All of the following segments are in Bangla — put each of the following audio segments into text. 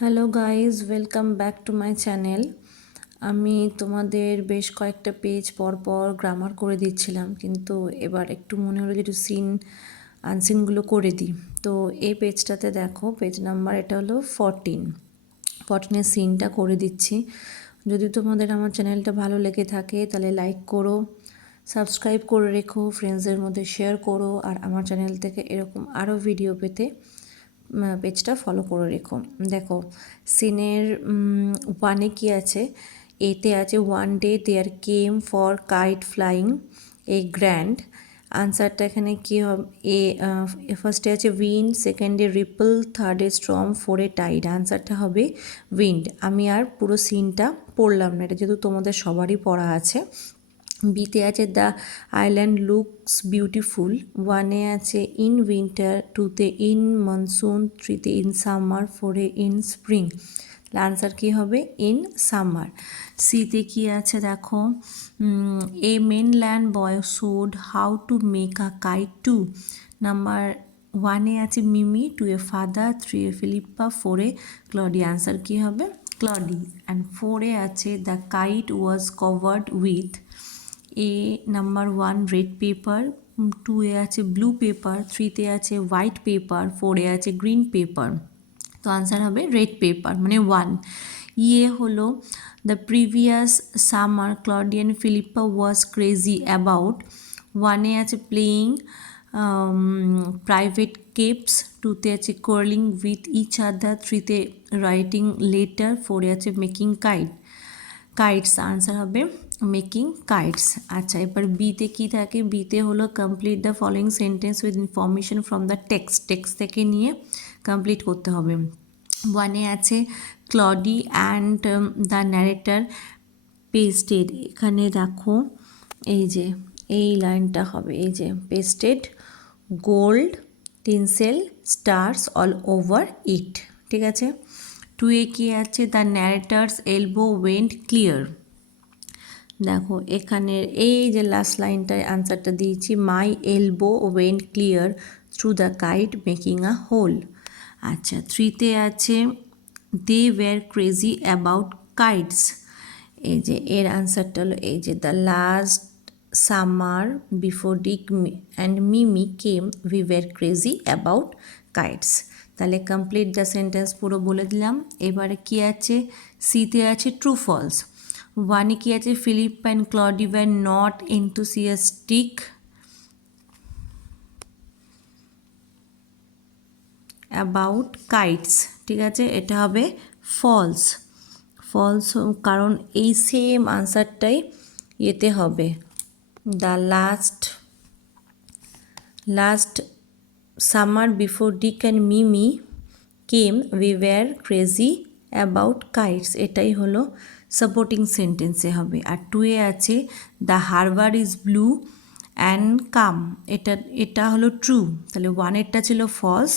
Hello guys, welcome back to my channel. আমি তোমাদের বেশ কয়েকটা পেজ পর গ্রামার করে দিচ্ছিলাম, কিন্তু এবার একটু মনে হলো যে একটু সিন আনসিনগুলো করে দিই। তো এই পেজটাতে দেখো, পেজ নাম্বার এটা হলো 14 সিনটা করে দিচ্ছি। যদি তোমাদের আমার চ্যানেলটা ভালো লেগে থাকে তাহলে লাইক করো, সাবস্ক্রাইব করে রেখো, ফ্রেন্ডসদের মধ্যে শেয়ার করো, আর আমার চ্যানেল থেকে এরকম আরও ভিডিও পেতে পেজটা ফলো করে রেখো। দেখো সিনের ওয়ানে কী আছে, এতে আছে one day there came for kite flying a grand. আনসারটা এখানে কী হবে, ফার্স্টে আছে উইন্ড, সেকেন্ডে রিপল, থার্ডে স্ট্রম, ফোরে টাইড। আনসারটা হবে উইন্ড। আমি আর পুরো সিনটা পড়লাম না, এটা যেহেতু তোমাদের সবারই পড়া আছে। বিতে আছে দ্য আইল্যান্ড লুকস বিউটিফুল, ওয়ানে আছে ইন উইন্টার, টুতে ইন মনসুন, থ্রিতে ইন সামার, ফোরে ইন স্প্রিং। আনসার কী হবে ইন সামার। সিতে কী আছে দেখো, a mainland boy showed how to make a kite too. Number ওয়ানে আছে মিমি, টু এ ফাদার, থ্রি এ ফিলিপ্পা, ফোরে ক্লডি। আনসার কী হবে ক্লডি। অ্যান্ড ফোরে আছে the kite was covered with a number one red paper, টুয়ে আছে ব্লু পেপার, থ্রিতে আছে হোয়াইট পেপার, ফোরে আছে গ্রিন পেপার। তো আনসার হবে রেড পেপার মানে ওয়ান। ইয়ে হলো the previous summer Claudie and Philippa was crazy about. ওয়ানে আছে প্লেয়িং প্রাইভেট কেপস, টুতে আছে কার্লিং উইথ ইচ আদার, থ্রিতে রাইটিং লেটার, ফোরে আছে মেকিং কাইটস। আনসার হবে মেকিং কাইটস। আচ্ছা, এবার বিতে কী থাকে, বিতে হলো complete the following sentence with information from the text থেকে নিয়ে কমপ্লিট করতে হবে। ওয়ানে আছে Claudie and the narrator pasted. এখানে দেখো এই যে এই লাইনটা হবে, এই যে pasted gold tinsel stars all over it, ঠিক আছে। টুয়ে কী আছে, the narrator's elbow went clear. দেখো এখানের এই যে লাস্ট লাইনটায় আনসারটা দিয়েছি, my elbow went clear through the kite making a hole. আচ্ছা, থ্রিতে আছে they were crazy about kites. এই যে এর আনসারটা হলো এই যে the last summer before Dick and Mimi came we were crazy about kites. তাহলে কমপ্লিট দ্য সেন্টেন্স পুরো বলে দিলাম। এবারে কী আছে, সিতে আছে ট্রু ফলস। ওয়ানে কী আছে, Philip and Claudie were not enthusiastic about kites, ঠিক আছে, এটা হবে ফলস। কারণ এই সেম আনসারটাই এতে হবে, the last summer before Dick and Mimi came we were crazy about kites, এটাই হলো সাপোর্টিং সেন্টেন্সে হবে। আর টুয়ে আছে the harbour is blue and calm, এটা হলো ট্রু। তাহলে ওয়ানেরটা ছিল ফলস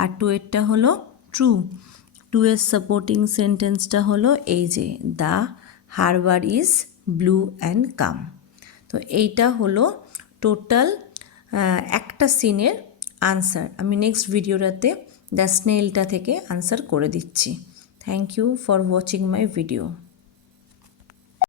আর টুয়েরটা হলো ট্রু। টুয়ের সাপোর্টিং সেন্টেন্সটা হলো এই যে the harbour is blue and calm. তো এইটা হলো টোটাল একটা সিনের আনসার। আমি নেক্সট ভিডিওটাতে দ্য স্নেলটা থেকে আনসার করে দিচ্ছি। Thank you for watching my video.